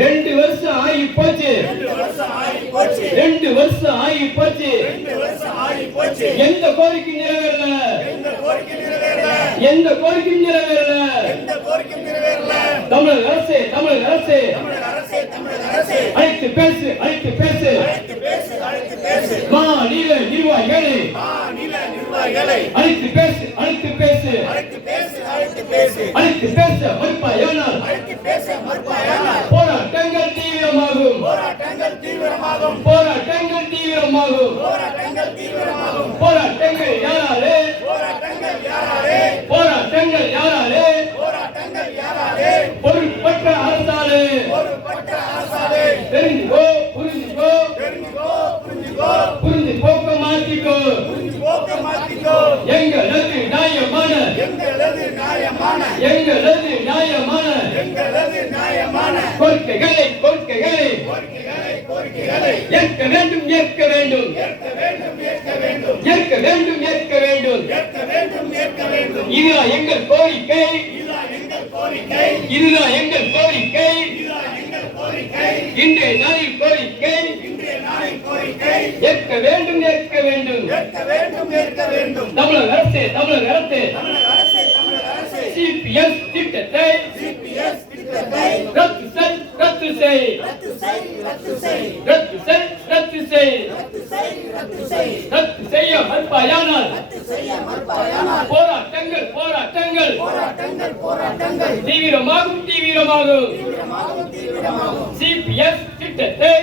2 வருஷம் ஆகி போச்சு. 2 வருஷம் ஆகி போச்சு. எந்த கோரிக்கை நிறைவேறல? எந்த கோரிக்கை நிறைவேறல? தமிழக அரசு அழைத்து பேசு, அழைத்து பேசு. மாநில நிர்வாகிகளை அழைத்து பேசு, அழைத்து பேசு. அழைத்து பேச மறுப்பாயானால் போராட்டங்கள் தீவிரமாகும். போராட்டங்கள் தீவிரமாகும். போராட்டங்கள் யாராலே? போராட்டங்கள் யாராலே? பொருட்பற்ற அரசாலே. தெரிஞ்சுக்கோ, புரிஞ்சுக்கோ, புரிஞ்சு போக்க மாற்றிக்கோ. எங்களது நியாயமான கோரிக்கைகளை ஏற்க வேண்டும், ஏற்க வேண்டும், ஏற்க வேண்டும், ஏற்க வேண்டும். இதுதான் எங்கள் கோரிக்கை, இதுதான் எங்கள் கோரிக்கை. இன்றைய நாளில் கோரிக்கை ஏற்க வேண்டும், ஏற்க வேண்டும். தமிழக அரசு சிபிஎஸ் திட்டத்தை ரத்து செய், ரத்து செய், ரத்து செய், ரத்து செய். ரத்து செய்ய மறுப்பாயானால் போராட்டங்கள் தீவிரமாகும். சிபிஎஸ் திட்டத்தை